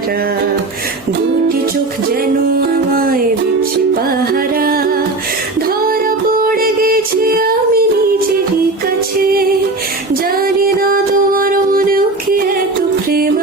হারা, দুটি চোখ যেন আমায় দিচ্ছে পাহারা। ধরা পড়ে গেছি আমি নিজেরই কাছে, জানি না তোমার মনেও কি এত প্রেম